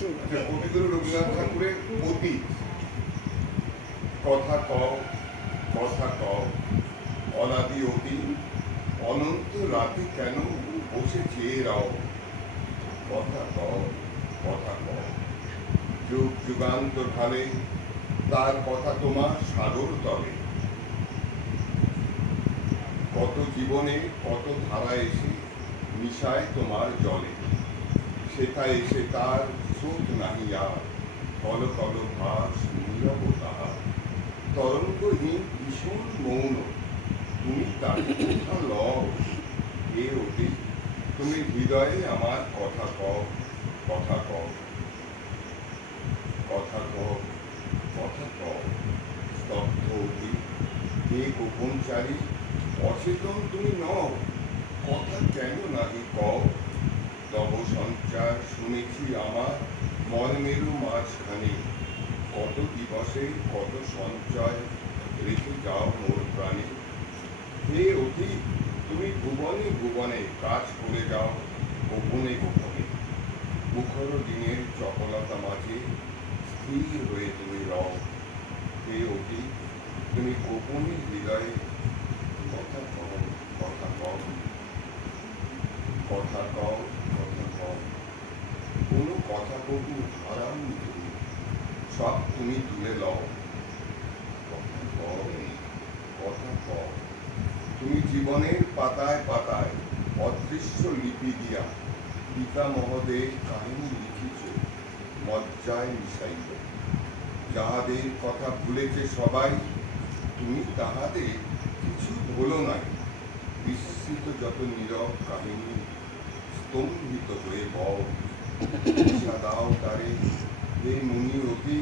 কবিগুরু রবীন্দ্রনাথ ঠাকুরের অতি কথা কও, কথা কও, অনাদি অতি অনন্ত রাতে কেন বসে চেয়ে রাও, কথা কও, কথা কও। যুগ যুগান্ত ঢালে তার কথা তোমার সাগর তলে, কত জীবনে কত ধারা এসে মিশায় তোমার জলে, সেথা এসে তার স্রোত নাহি আর, কল কল ভাস নীরব তাহার, তরঙ্গহীন ভীষণ মৌন, তুমি তার কথা লও, এ অতি তুমি হৃদয়ে আমার কথা কও, কথা কও, কথা কও, কথা কও। স্তব্ধ অতি এ গোপনচারী অচেতন তুমি নও, কথা কেন নাহি কও, তব সঞ্চার শুনেছি আমার মর্মেরু মাঝখানে, কত দিবসে কত সঞ্চয় রেখে যাও মোর প্রাণে। হে অতি তুমি ভুবনে ভুবনে কাজ করে যাও গোপনে গোপনে, মুখর দিনের চপলতা মাঝে স্থির হয়ে তুমি রও। হে অতি তুমি গোপনে হৃদয়ে কথা কও, কথা কও, কথা কও, কথা কও। কোনো কথা কবু হারাওনি তুমি, সব তুমি তুলে লও, কথা কও, কথা কও। তুমি জীবনের পাতায় পাতায় অদৃশ্য লিপি দিয়া পিতামহদের কাহিনী লিখিছ মজ্জায় মিশাইল, যাহাদের কথা ভুলেছে সবাই তুমি তাহাদের কিছু ভুলো নাই, বিস্মৃত যত নীরব কাহিনী স্তম্ভিত হয়ে বও, দিশা দাও তারে হে মুনি অতি